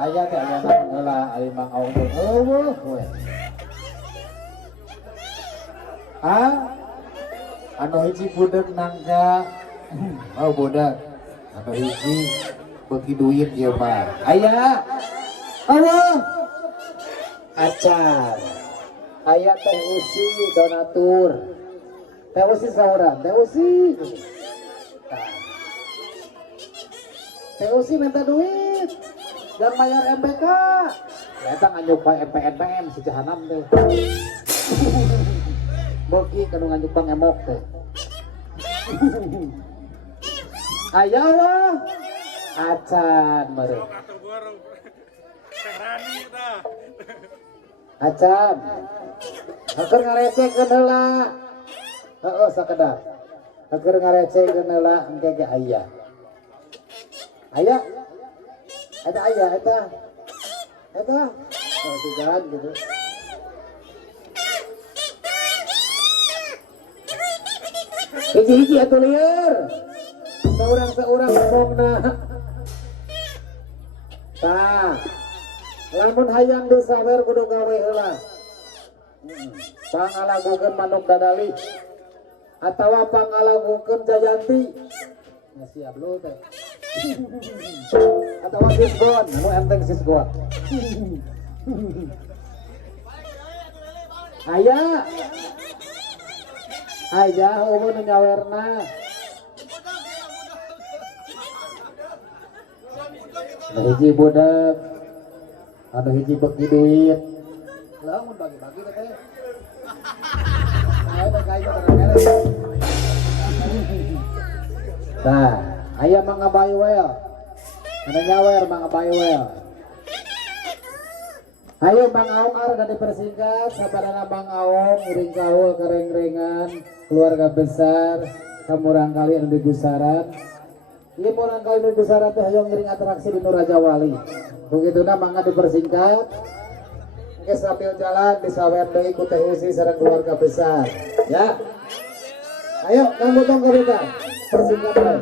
Aya teh aya anak heula ari Mang Aung eueuh we. Ah? Anu hiji budak nangka. Oh budak. Anu hiji beuki duit ieu mah. Aya. Allah. Acar. Aya teh usi donatur. Teh usi saurang, teh usi. Teh usi minta duit. Dan bayar MBK. Eta nganyupa MPNPM si Jahanam teh. Beuki kanu nganyupa ngemok teh. Aya lah. Acan meureun. Acan. Akan ngarecehkeun heula. Heeh sakedah. Akan ngarecehkeun heula engke ge aya. Aya. Eta aya eta. Eta. Oh, sugan gitu. Hiji-hiji atuh lieur. Seorang-seorang ngomongna. Tah. Lamun hayang disawer kudu gawe heula. Pangalagukeun manuk dadali atawa pangalagukeun Jayanti. Ya siap lu teh. Atawa sisgon, anu enteng sisgon. Aya. Aya eueun nyawerna. Hiji budak, anu hiji beki duit. Lamun bagi-bagi teh. Nah, aya Mang Abai we. Anu nyawer Mang Abai we. Ayo Mang Aung arek dipersingkat sabarana Mang Aung iring kaul kereng-rengan keluarga besar kamurang kali anu di Gusaran. Ieu murang kali di Gusaran teh hayang ngiring atraksi di Nur Raja Wali. Begituna mangga dipersingkat. Oke sambil jalan disawer deui ku Teh Usi sareng keluarga besar. Ya. Ayo Kang Butong kita persingkat bae.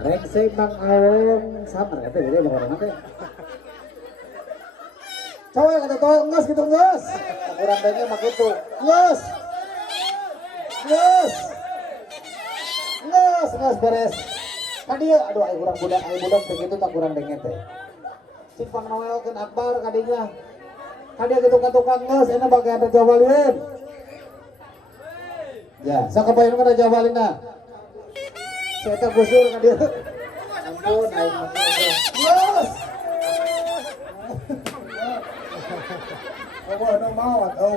Rengseng Mang Aung samar eta gede orang teh. Coy kata tol ngeus gitu ngeus. Kurang denge mah kitu. Ngeus. Ngeus. Ngeus ngeus beres. Kadieu aduh aya urang budak teh kitu tak kurang denge teh. Simpang noelkeun Akbar kadinya. Kadieu kitu ka tukang ngeus eta bagian Raja Walieun. Ya, sakapaeun ka Raja Walina. Saya tak gusur kan dia. Ampun, aing mah. Los. Oh, no mau.